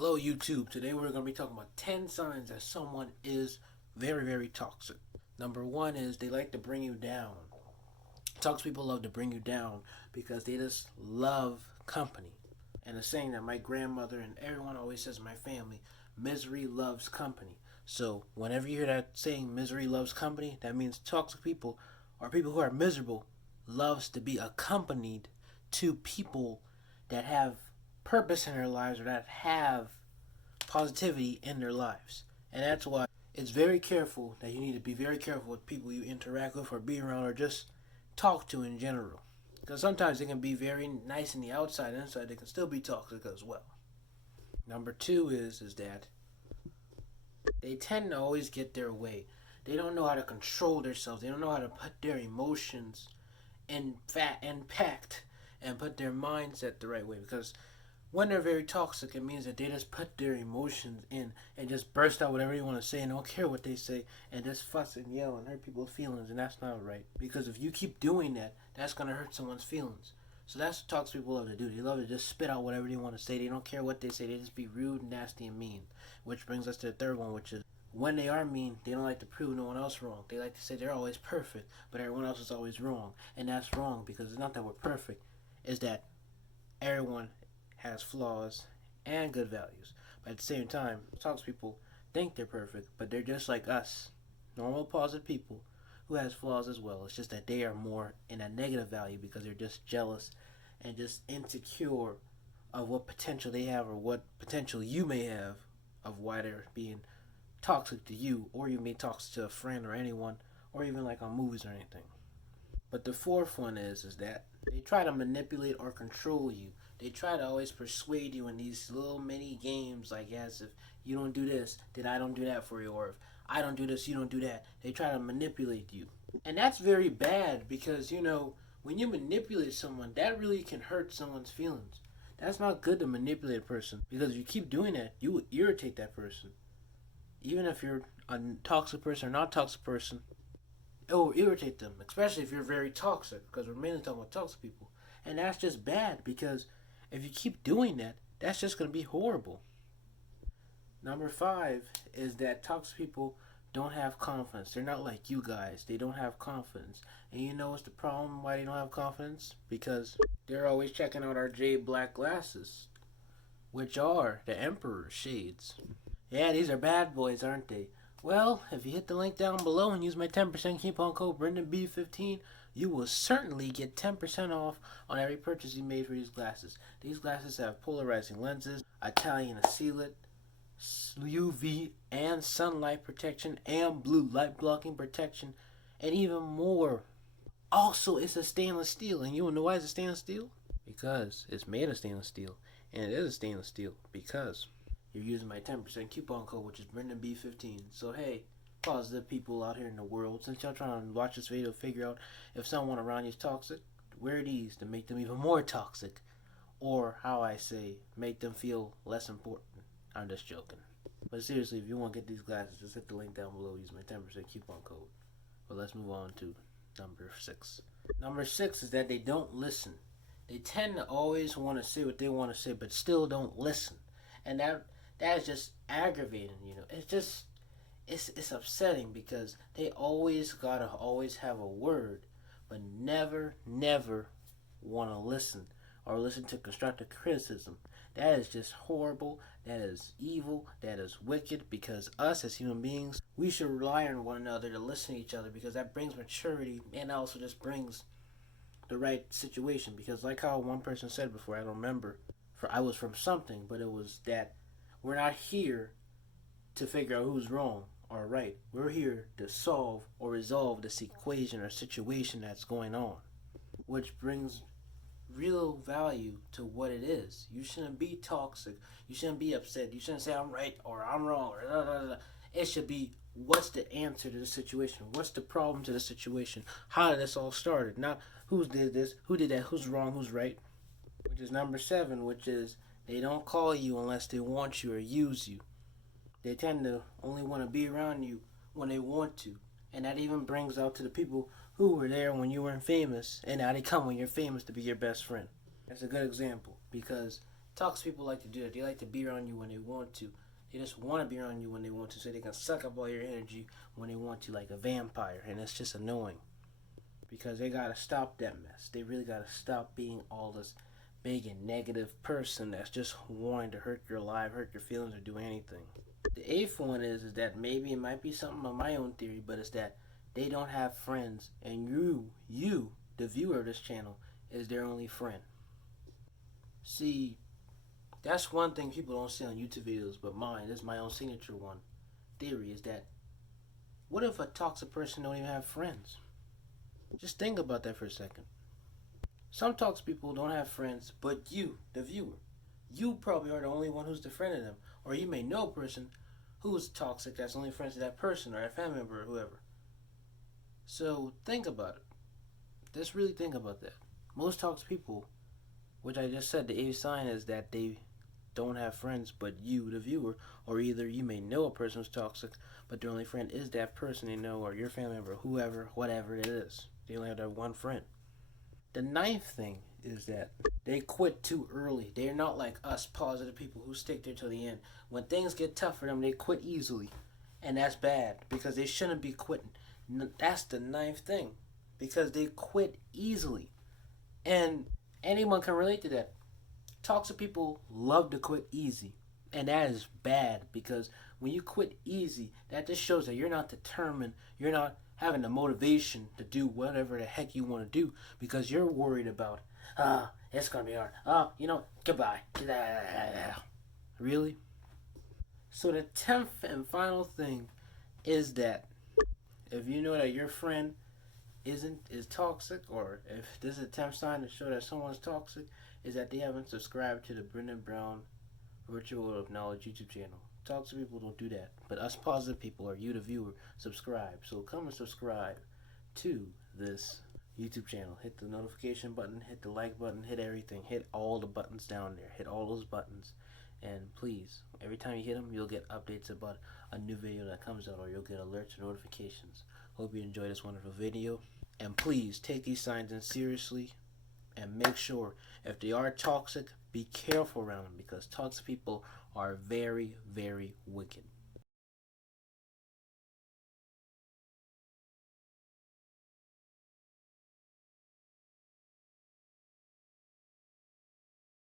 Hello YouTube. Today we're going to be talking about 10 signs that someone is very, very toxic. Number one is they like to bring you down. Toxic people love to bring you down because they just love company. And the saying that my grandmother and everyone always says in my family, misery loves company. So whenever you hear that saying, misery loves company, that means toxic people or people who are miserable loves to be accompanied to people that have purpose in their lives or that have positivity in their lives. And that's why it's very careful that you need to be very careful with people you interact with or be around or just talk to in general. Because sometimes they can be very nice in the outside and inside they can still be toxic as well. Number two is that they tend to always get their way. They don't know how to control themselves. They don't know how to put their emotions in pact and put their mindset the right way. Because when they're very toxic, it means that they just put their emotions in and just burst out whatever you want to say and don't care what they say and just fuss and yell and hurt people's feelings, and that's not right. Because if you keep doing that, that's going to hurt someone's feelings. So that's what toxic people love to do. They love to just spit out whatever they want to say. They don't care what they say. They just be rude, nasty, and mean. Which brings us to the third one, which is when they are mean, they don't like to prove no one else wrong. They like to say they're always perfect, but everyone else is always wrong. And that's wrong because it's not that we're perfect. It's that everyone has flaws and good values. But at the same time, toxic people think they're perfect, but they're just like us, normal, positive people who has flaws as well. It's just that they are more in a negative value because they're just jealous and just insecure of what potential they have or what potential you may have of why they're being toxic to you, or you may toxic to a friend or anyone, or even like on movies or anything. But the fourth one is that they try to manipulate or control you. They try to always persuade you in these little mini games, like as if you don't do this, then I don't do that for you, or if I don't do this, you don't do that. They try to manipulate you. And that's very bad because, when you manipulate someone, that really can hurt someone's feelings. That's not good to manipulate a person because if you keep doing that, you will irritate that person. Even if you're a toxic person or not toxic person, it will irritate them, especially if you're very toxic, because we're mainly talking about toxic people. And that's just bad because if you keep doing that, that's just going to be horrible. Number five is that toxic people don't have confidence. They're not like you guys. They don't have confidence. And you know what's the problem why they don't have confidence? Because they're always checking out our Jade Black glasses, which are the Emperor shades. Yeah, these are bad boys, aren't they? Well, if you hit the link down below and use my 10% coupon code BrendanB15, you will certainly get 10% off on every purchase you made for these glasses. These glasses have polarizing lenses, Italian sealant, UV and sunlight protection, and blue light blocking protection, and even more. Also, it's a stainless steel, and you wanna know why it's a stainless steel? Because it's made of stainless steel, and it is a stainless steel because you're using my 10% coupon code, which is BrendanB15. So hey, positive people out here in the world, since y'all trying to watch this video to figure out if someone around you is toxic, wear these to make them even more toxic. Or how I say, make them feel less important. I'm just joking. But seriously, if you want to get these glasses, just hit the link down below, use my 10% coupon code. But let's move on to number 6. Number 6 is that they don't listen. They tend to always want to say what they want to say, but still don't listen. And that is just aggravating, it's upsetting because they always gotta always have a word, but never want to listen or listen to constructive criticism. That is just horrible. That is evil. That is wicked. Because us as human beings, we should rely on one another to listen to each other because that brings maturity and also just brings the right situation. Because like how one person said before, I don't remember, for I was from something, but it was that we're not here to figure out who's wrong or right. We're here to solve or resolve this equation or situation that's going on, which brings real value to what it is. You shouldn't be toxic. You shouldn't be upset. You shouldn't say I'm right or I'm wrong or da da da. It should be what's the answer to the situation? What's the problem to the situation? How did this all started? Not who did this, who did that, who's wrong, who's right. Which is number 7, which is they don't call you unless they want you or use you. They tend to only want to be around you when they want to. And that even brings out to the people who were there when you weren't famous, and now they come when you're famous to be your best friend. That's a good example because Toxic people like to do that. They like to be around you when they want to. They just want to be around you when they want to, so they can suck up all your energy when they want to, like a vampire. And it's just annoying because they gotta stop that mess. They really gotta stop being all this big and negative person that's just wanting to hurt your life, hurt your feelings, or do anything. The eighth one is that maybe it might be something of my own theory, but it's that they don't have friends, and you, the viewer of this channel, is their only friend. See, that's one thing people don't see on YouTube videos, but mine, this is my own signature one, theory, is that what if a toxic person don't even have friends? Just think about that for a second. Some toxic people don't have friends, but you, the viewer, you probably are the only one who's the friend of them. Or you may know a person who's toxic that's only friends with that person or a family member or whoever. So think about it. Just really think about that. Most toxic people, which I just said, the eighth sign is that they don't have friends, but you, the viewer, or either you may know a person who's toxic, but their only friend is that person they know, or your family member, whoever, whatever it is. They only have that one friend. The ninth thing is that they quit too early. They're not like us positive people who stick there till the end. When things get tough for them, they quit easily. And that's bad because they shouldn't be quitting. That's the ninth thing. Because they quit easily. And anyone can relate to that. Toxic people love to quit easy. And that is bad because when you quit easy, that just shows that you're not determined. You're not having the motivation to do whatever the heck you want to do because you're worried about, it's going to be hard. Goodbye. Really? So the 10th and final thing is that if you know that your friend is toxic, or if this is a 10th sign to show that someone's toxic, is that they haven't subscribed to the Brendan Brown Virtual World of Knowledge YouTube channel. Toxic people don't do that, but us positive people, or you the viewer, subscribe. So come and subscribe to this YouTube channel. Hit the notification button, hit the like button, hit everything, hit all the buttons down there, hit all those buttons, and please, every time you hit them, you'll get updates about a new video that comes out, or you'll get alerts or notifications. Hope you enjoyed this wonderful video, and please take these signs in seriously, and make sure if they are toxic, be careful around them because toxic people are very, very wicked.